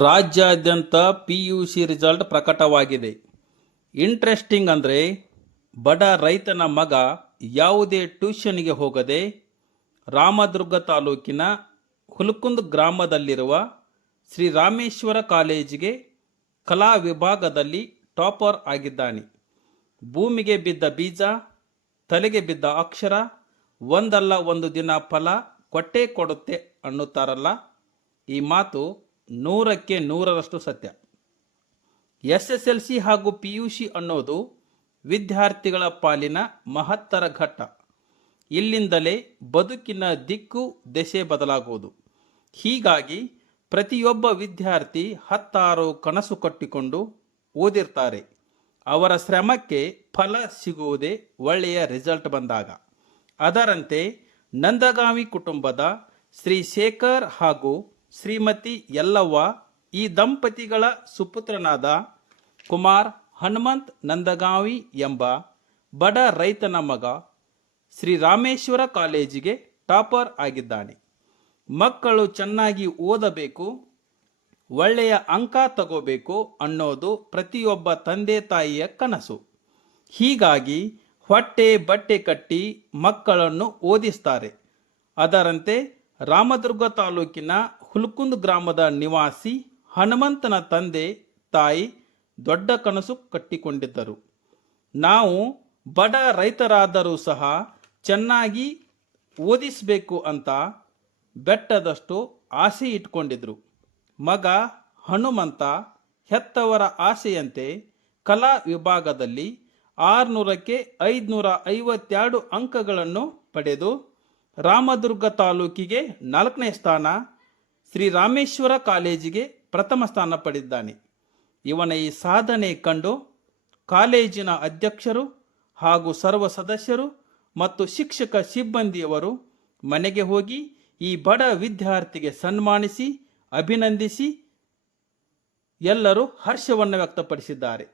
ರಾಜ್ಯಾದ್ಯಂತ PUC result ಪ್ರಕಟವಾಗಿದೆ. Interesting ಅಂದರೆ ಬಡ ರೈತನ ಮಗ ಯಾವುದೇ ಟ್ಯೂಷನ್ಗೆ ಹೋಗದೆ ರಾಮದುರ್ಗ ತಾಲೂಕಿನ ಹುಲ್ಕುಂದ್ ಗ್ರಾಮದಲ್ಲಿರುವ ಶ್ರೀ ರಾಮೇಶ್ವರ ಕಾಲೇಜಿಗೆ ಕಲಾ ವಿಭಾಗದಲ್ಲಿ ಟಾಪರ್ ಆಗಿದ್ದಾನೆ. ಭೂಮಿಗೆ ಬಿದ್ದ ಬೀಜ, ತಲೆಗೆ ಬಿದ್ದ ಅಕ್ಷರ ಒಂದಲ್ಲ ಒಂದು ದಿನ ಫಲ ಕೊಟ್ಟೇ ಕೊಡುತ್ತೆ ಅನ್ನುತ್ತಾರಲ್ಲ, ಈ ಮಾತು 100ಕ್ಕೆ 100ರಷ್ಟು ಸತ್ಯ. SSLC ಹಾಗೂ PUC ಅನ್ನೋದು ವಿದ್ಯಾರ್ಥಿಗಳ ಪಾಲಿನ ಮಹತ್ತರ ಘಟ್ಟ. ಇಲ್ಲಿಂದಲೇ ಬದುಕಿನ ದಿಕ್ಕು ದೆಸೆ ಬದಲಾಗುವುದು. ಹೀಗಾಗಿ ಪ್ರತಿಯೊಬ್ಬ ವಿದ್ಯಾರ್ಥಿ ಹತ್ತಾರು ಕನಸು ಕಟ್ಟಿಕೊಂಡು ಓದಿರ್ತಾರೆ. ಅವರ ಶ್ರಮಕ್ಕೆ ಫಲ ಸಿಗುವುದೇ ಒಳ್ಳೆಯ ರಿಸಲ್ಟ್ ಬಂದಾಗ. ಅದರಂತೆ ನಂದಗಾವಿ ಕುಟುಂಬದ ಶ್ರೀ ಶೇಖರ್ ಹಾಗೂ ಶ್ರೀಮತಿ ಯಲ್ಲವ್ವ ಈ ದಂಪತಿಗಳ ಸುಪುತ್ರನಾದ ಕುಮಾರ್ ಹನುಮಂತ್ ನಂದಗಾವಿ ಎಂಬ ಬಡ ರೈತನ ಮಗ ಶ್ರೀ ರಾಮೇಶ್ವರ ಕಾಲೇಜಿಗೆ ಟಾಪರ್ ಆಗಿದ್ದಾನೆ. ಮಕ್ಕಳು ಚೆನ್ನಾಗಿ ಓದಬೇಕು, ಒಳ್ಳೆಯ ಅಂಕ ತಗೋಬೇಕು ಅನ್ನೋದು ಪ್ರತಿಯೊಬ್ಬ ತಂದೆ ತಾಯಿಯ ಕನಸು. ಹೀಗಾಗಿ ಹೊಟ್ಟೆ ಬಟ್ಟೆ ಕಟ್ಟಿ ಮಕ್ಕಳನ್ನು ಓದಿಸ್ತಾರೆ. ಅದರಂತೆ ರಾಮದುರ್ಗ ತಾಲೂಕಿನ ಹುಲ್ಕುಂದ್ ಗ್ರಾಮದ ನಿವಾಸಿ ಹನುಮಂತನ ತಂದೆ ತಾಯಿ ದೊಡ್ಡ ಕನಸು ಕಟ್ಟಿಕೊಂಡಿದ್ದರು. ನಾವು ಬಡ ರೈತರಾದರೂ ಸಹ ಚೆನ್ನಾಗಿ ಓದಿಸಬೇಕು ಅಂತ ಬೆಟ್ಟದಷ್ಟು ಆಸೆ ಇಟ್ಕೊಂಡಿದ್ರು. ಮಗ ಹನುಮಂತ ಹೆತ್ತವರ ಆಸೆಯಂತೆ ಕಲಾ ವಿಭಾಗದಲ್ಲಿ 600ಕ್ಕೆ 552 ಅಂಕಗಳನ್ನು ಪಡೆದು ರಾಮದುರ್ಗ ತಾಲೂಕಿಗೆ 4ನೇ ಸ್ಥಾನ, ಶ್ರೀ ರಾಮೇಶ್ವರ ಕಾಲೇಜಿಗೆ ಪ್ರಥಮ ಸ್ಥಾನ ಪಡೆದಿದ್ದಾನೆ. ಇವನ ಈ ಸಾಧನೆ ಕಂಡು ಕಾಲೇಜಿನ ಅಧ್ಯಕ್ಷರು ಹಾಗೂ ಸರ್ವ ಸದಸ್ಯರು ಮತ್ತು ಶಿಕ್ಷಕ ಸಿಬ್ಬಂದಿಯವರು ಮನೆಗೆ ಹೋಗಿ ಈ ಬಡ ವಿದ್ಯಾರ್ಥಿಗೆ ಸನ್ಮಾನಿಸಿ ಅಭಿನಂದಿಸಿ ಎಲ್ಲರೂ ಹರ್ಷವನ್ನು ವ್ಯಕ್ತಪಡಿಸಿದ್ದಾರೆ.